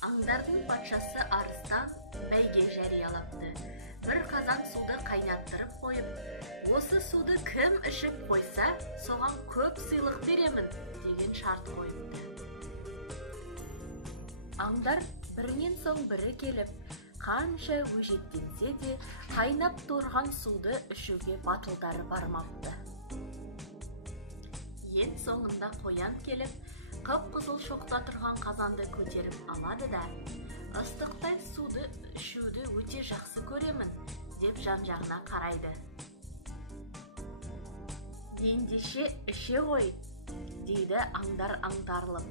Аңдардың патшасы Арыстан бәйге жариялапты. Бір қазан суды қайнаттырып қойып, осы суды кім ішіп қойса, соған көп сыйлық беремін деген шарт қойыпты. Аңдар бірінен соң бірі келіп, қанша өжеттенсе де, қайнап тұрған суды ішуге батылдары бармапты. Ең соңында қоян келіп, қып-қызыл шоқта тұрған қазанды көтеріп алады да, ыстықтай суды ішуді өте жақсы көремін, деп жан-жағына қарайды. Ендеше іше ғой, дейді аңдар аңтарылып.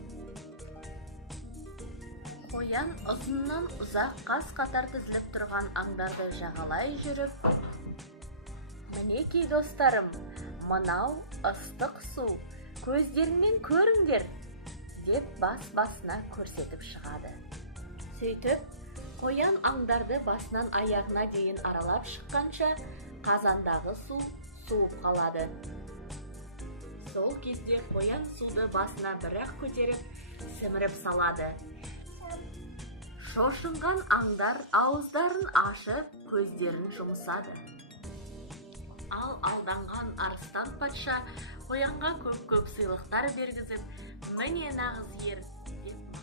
Қоян ұзыннан ұзақ қас-қатар тізіліп тұрған аңдарды жағалай жүріп, «Мінекей достарым, мынау ыстық су, көздеріңмен көріңдер», деп бас-басына көрсетіп шығады. Сөйтіп, қоян аңдарды басынан аяғына дейін аралап шыққанша, қазандағы су суып қалады. Сол кезде қоян суды басына бір-ақ көтеріп, сіміріп салады. Шошынған аңдар ауыздарын ашып, көздерін жұмысады. Ал алданған Арыстан патша қоянға көп-көп сыйлықтар бергізіп, «Міне нағыз ер» деп